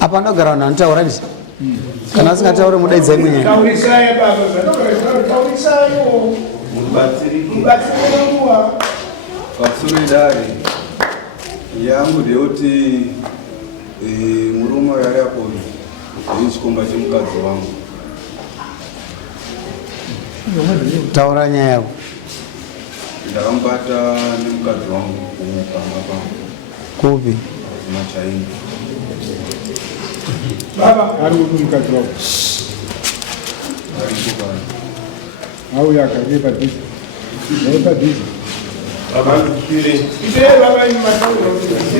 Apa ndogara vanhu vanotaura ndisi kana asingataure mudaidzi mwenye taurisai baba taurisayo mubatsiringuwa Pakusuridari yangu ndeyoti murume yari apo chikomba chemukadzi wangu. taura nyaya yako. Ndakamubata nemukadzi wangu kumupanga pangu. Kupi? Kumachaini. baba ari kuti mukadzi wako Ari kubara. auya akagere padhizi ai padhizi Baba kufire. ite baba imasikei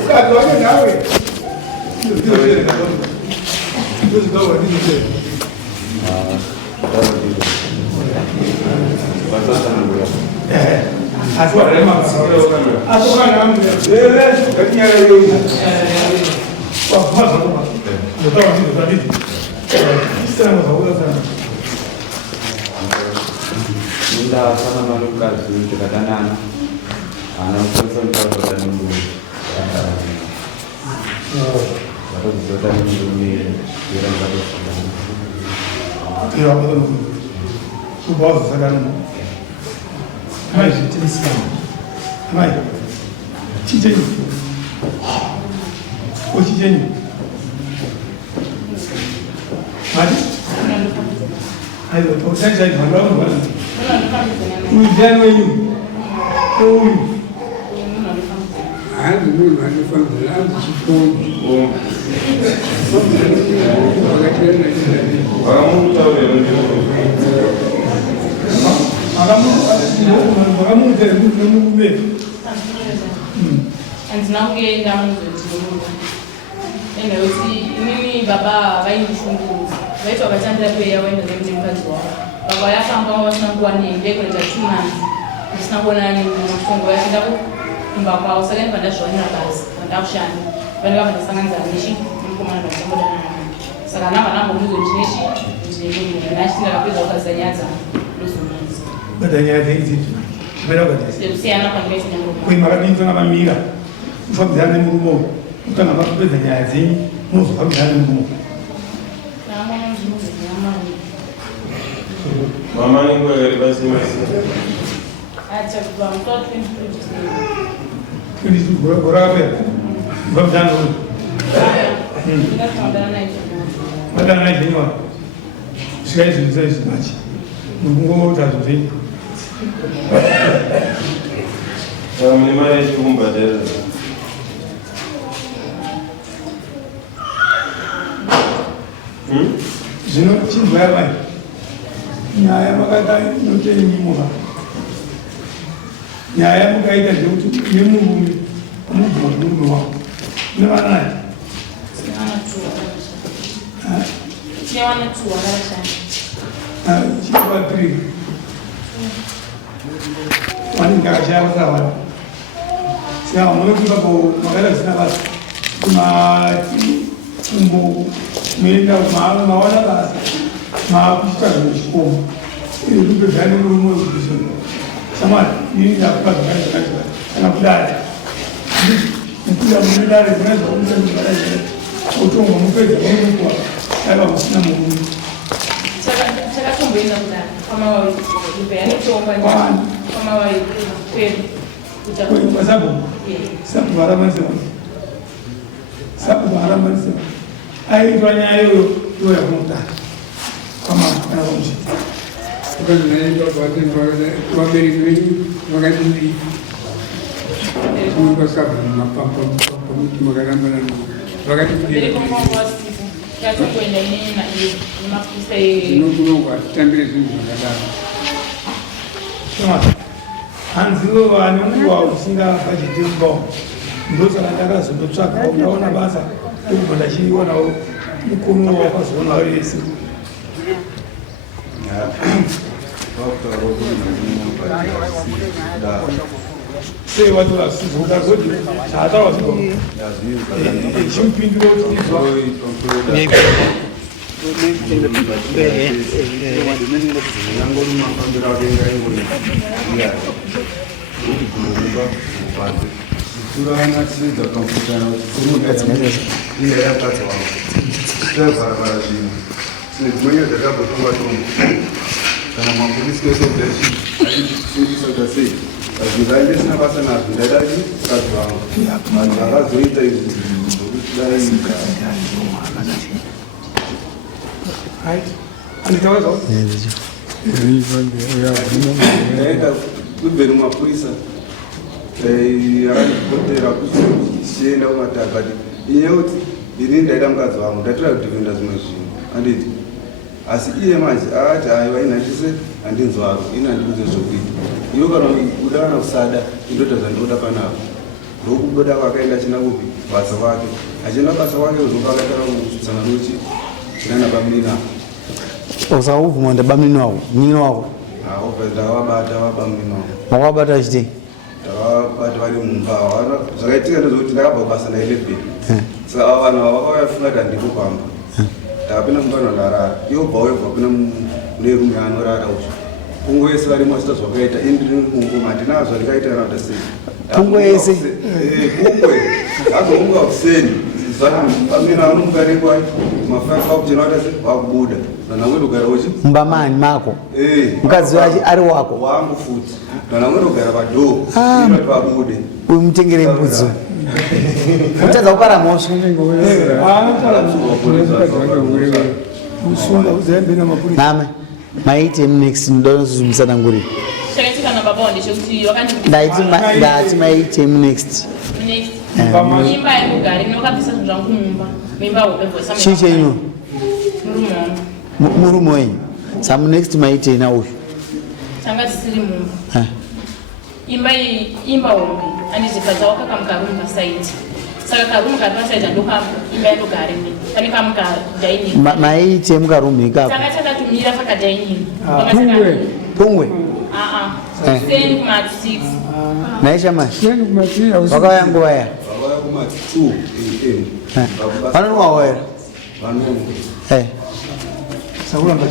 mukadzi wake nawe Nda sana malukazi tukatanana anakosa mtapata Mungu baada ya Mungu ni bila mtapata kubaza sagana mai tinisa mai chijeni o chijeni mali ayo to sai sai haram wala ujana wenyu عادي نقول ما نفهم الآن تكون baba vainishunguruza vaitwa vachandira peya waenda nemune mukadzi wavo baba yafamba vasina kuwanende kuita 2 months kusina kuonana nemufungo yaenda kumba kwavo saka ndibva ndazviwanira basi vandakushanda vandikabva ndasanganisana nechi nemukomana vasambodanana naye saka namba nambomuzo ndinechi ndinemunhu nachitindakapedza kukadzisa nyaya dzangu ndozomunzi bada nyaya dzaidzidzi kusiyana kwandimaita nemurume kuimakadinzana mamira kufambidzana nemurume kutanga makupedza nyaya dzenyu munozofambidzana nemurume Mama ningu yari basi masi. acha kubva mutoa 20 gorape kufambidzana nemurume ndingatambana naye madana naye zvenywa zvikaizivisai zvimachi mukungotazo zvenyu Mune mari yechikumbadera. zvino chibvaya vai nyaya makada inotenyimuka nyaya mukaita zvekuti nemurume mubva murume wako nevana naye chikuvapirika vanenge akashaya vasavana saka munokuta ko makaita zvisina basa kumatumbo muenda mawana basa makuchita zvechikoma kupedzana nemurume wekudisona samari ini ndakupa zvakati kana kudari mukuda munodare zvinazvaumusaaa otongwa mupedza murukuwa saka musina murume chakatomboenda kudaro kwamasabu aitwa nyaya iyoyo yoyakumudara kwamana vamuchita vabereki venyu vakadii pamuti makarambana vakatinokunongwa atitambire zvinhu zvakadaro hanzi ivo nenguva usingabhajetirubao ndosaka ndakazondotsvaka ndaona basa ndokubva ndachionawo mukono wakazoona wese sei watora sizokazoti zvaataura zviko chimupindiro tizwa kubveri mapurisa akandipotera kuchienda kumatagati inyeuti ini ndaida mukadzi wangu ndatira kudhivenda zvimwe zvinhu anditi asi iye manje akati aiwa inhandise handinzwaro ini handikuze zvokuita iwo kana uda kana kusada indoita zvandoda panapo ndokubuda kwakaenda achina kupi basa kwake achina basa kwake uzopa akatara kusana nochi chinana bamnina usauvuma ndabamnini wako mnini wako ndawabata wabamnina wako wakabata achitei ndawabata vari mumba zvakaitika ndozvokuti ndakabva kubasa na11 saka ava vanhu vakavafunga kuti handiko kwamba ndakapinda mumba nondarara iwo bva webva pina mune rume anorara uzvo pungo yese varimo vachita zvakaita indiri mungu handina zvandikaita kana kuti sei pungo yese pungwe azomunga kuseni pamina anomukarekwa mafafa kuchena watase wakubuda nanamwendo kugara uchi mbamani mako mukadzi wachi ari wako wangu futi nanamwendo kugara padhoo inoati wabude uyu mutengere mbudzi utadza kupara mhosva mama maite next ndozvimisana nguri ndati maite next imba yekugara inokabvisa zvinhu zvangu mumba mimba hopevoisa chii chenyu murume wenyu samu next maite na uyu tanga tisiri mumba imba hombe andizvikadza wakakamuka rumu pasaiti saka karumu kari pasaiti andokambo imba yandogare pane kamuka dining maite mukarumu ikako tanga takatumira pakadining pungwe seni kumati 6 naishamai wakauya nguva ya vanonwawera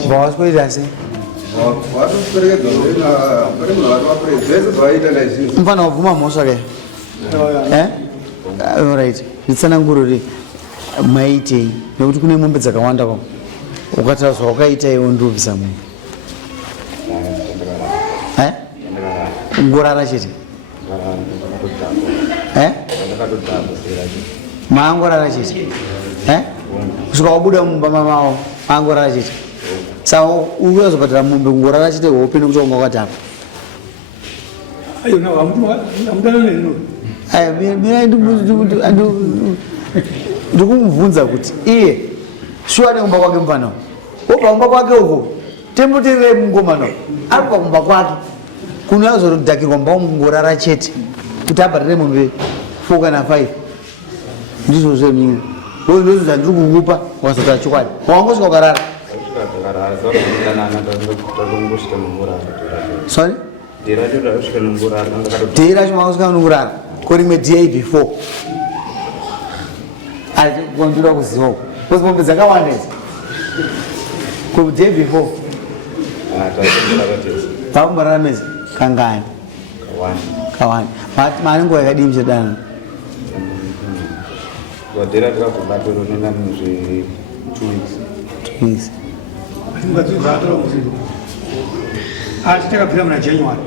vawasikuita se mufana wabvuma mhosva kaya right nditsanangururi maitei nekuti kune mombe dzakawanda kwamo ukatauzwa wakaitaiwo ndobvisa munhu ngorara chete maangorara chete kusvika wabuda mumba mamavo maangorara chete saka ukuzopatara mombe kungorara chete hopeni kuti wanga wakatapa ndikumubvunza kuti iye shuwa nekumba kwake mufana obva kumba kwake uko temboterere mungomano ari pakumba kwake kuno azodhakirwa mba ngorara chete kuti abharire mombe 4 kana 5 ndizvo zvemina ndozvozva ndiri kukupa wakazota chokwadi wangosvika ukarara sorry dhei racho makasvika nongurara korimwe day before ndinoda kuziva uko kozi mombe dzakawanda idzi day before vakumbarara mezi kangani kawani mari nguva yakadii muchadana vadhera takazobatoro nenamuzve 2 weeks takapira muna january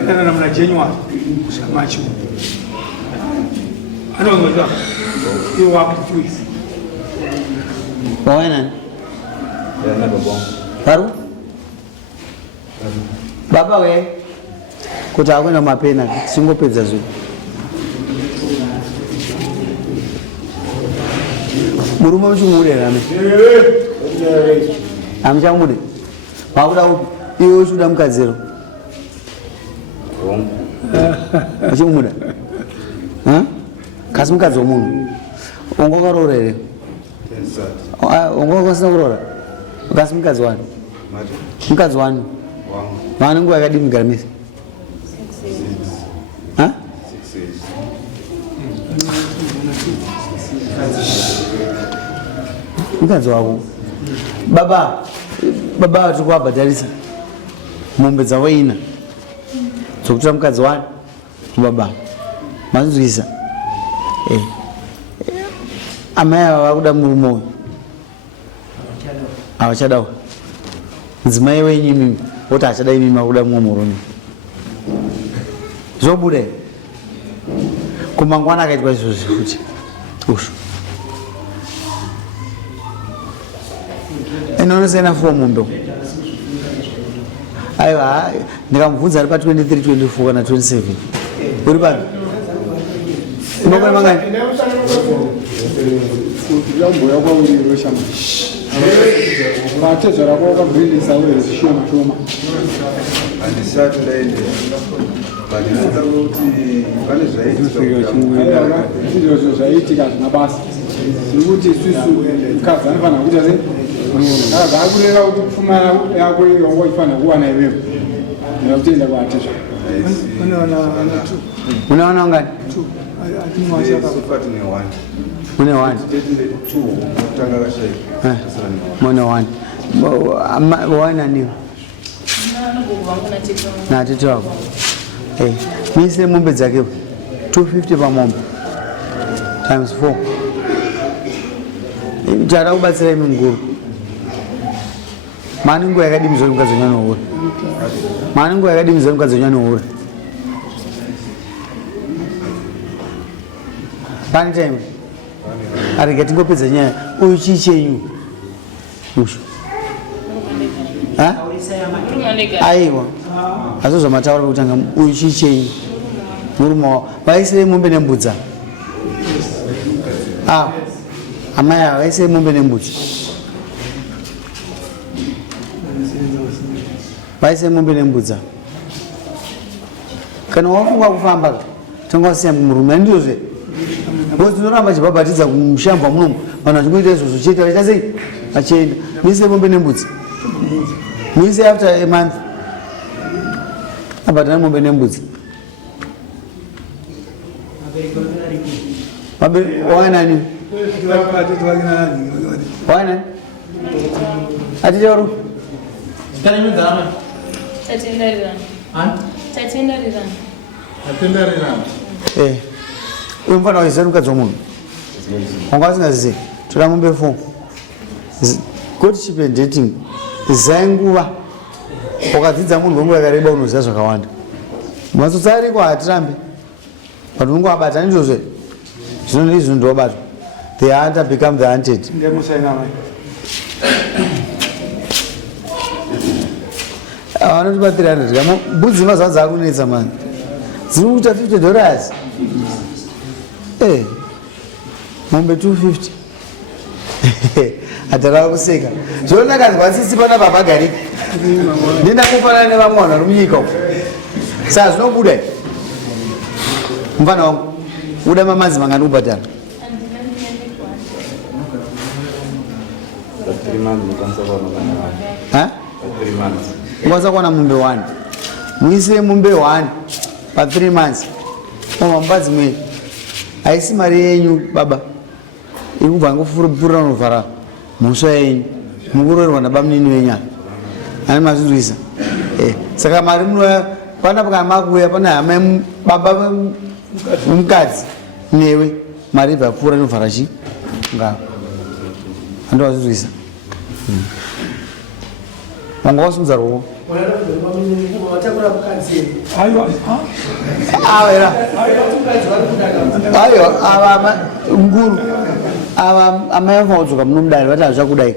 anana muna january kusvika machi anoza iwo wakuti 2 weeks wawainani varu baba we kuti akuenda mapena singopedza zvinhu murume uchimudehame hamuchamude wakuda upi iwe uchiuda mukadzero uchimuda kasi mukadzi womunhu unga wakaroora here unga wakasina kuroora kasi mukadzi wani mukadzi wani vane nguva yakadii mugara mese mukadzi wako baba tiri kuabhadharisa mombe dzavo 4 dzokutora mukadzi wani baba manzwisa amai ava vakuda murume uyu havachadawo mudzimai wenyu imimi kuti achada imimi akuda mumwe murume zvobuda kumangwana akaitwa izvozvi kuti usvo inonosena mombe aiwa ndikamubvunza ari pa23 24 kana 27 uri pano inokona mangani yamboya kwawiriro shama matezvara kwakabhilisa wezishoma shoma handisati ndaende bandinoda kuti pane zvaitika zvaitika zvina basa zvirikuti isusu mukadzi anofanira kuita sei akakureva kuti pfuma yako yongo ifanira kuwana iwewo ina kutenda kwatezva unaona ungani mune 1 mune 1 wananiwa na tete wako miisire mombe dzake 250 pamombe times 4 tara kubatsira imi mguru mani nguva yakadi mizori mukadzonya nouri mani nguva yakadi mizori mukadzonya nouri pani time arega tingopedza nyaya uyu chii chenyu usho aiwa azozvamataura kutanga uyu chii chenyu murume wavo vaisirei mombe nembudza amai ava vaisirei mombe nembudzi vaisirei mombe nembudza kana wafunga kufamba tanga wasiya murume andizvozve because tinoramba chibhabhatidza kumushamva munomu vanhu vachikuita izvozvo chiita vaita sei vachienda muise mombe nembudzi muise after a month abhatana mombe nembudzi wanani wanani atiteuru uyu mufana waizari mukadzi womunhu wanga wasingazise toda mombe 4 goti chipe dating zai nguva wakadzidza munhu wenguva yakareba unoziva zvakawanda matsotsi ariko hatirambe but unenge wabata nizvozve zvino izvi ndobatwa the hunter become the hunted vanotipa 300 kamo mbudzi mazuva dzakunetsa mani dziri kuita $50 mombe 250 hatara kuseka zvonakazwa tsitsi pana pabagarika ndinakufanana nevamwe vanhu vari munyika uko saka zvinobuda mufana wangu uda mamazi mangani kubhadhara ukwanisa kuwana mombe 1 muisire mombe 1 pa 3 months mumbazi mwe haisi mari yenyu baba iri kubva ngofurira unovhara mhosva yenyu mukurorerwa nabamnini wenyaya ani mazvizwisa saka mari panapo kana makuuya pana hama baba mukadzi newe mari ibva pfuura inovhara chi ngao andowazvizwisa wanga wasimudza rwoko aiwa nguru ava amai vafanira kudzoka munomudare vati hazvakudai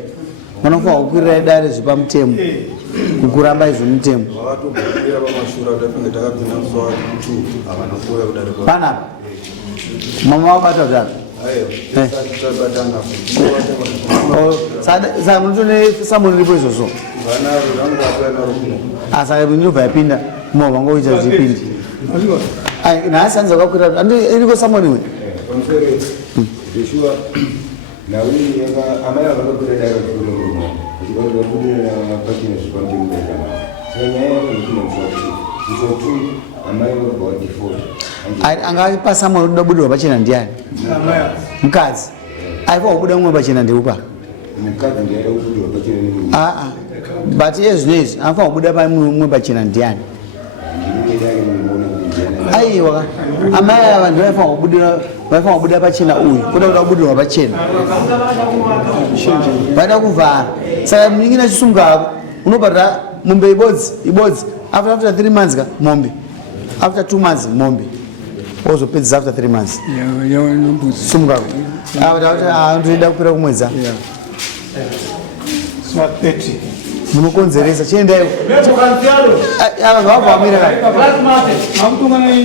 vanofanira kukwirirai dare zvepamutemo kukuramba izvomutemo panapa mama wabata kudaro saka munotone samoni ripo izvozvo saka ndinobva yapinda movha vanga uita zvipindi nhasi hanzi vakakwira iriko samoni we anga pasamoni unoda budirwa pachena ndiani mukadzi aifa kubuda mumwe pachena ndeupa mukadzi ndiyaida kubudwa pachena nemunhu but ezvinezvi anofanira kubuda pamwe pachena ndiani ndinenge yake munoona kuti ndiani aiwa amai ava vanhu vaifanira kubuda pachena uyu kuda kuda kubudirwa pachena vaida kuvhara saka munyingina chisungaako unobhadhara mombe ibodzi after 3 months ka mombe after 2 months mombe ozopedzisa after 3 months sumukako ndoida kupera kumwedza munokonzeresa chiendaiwo ava zvavabva vamira kai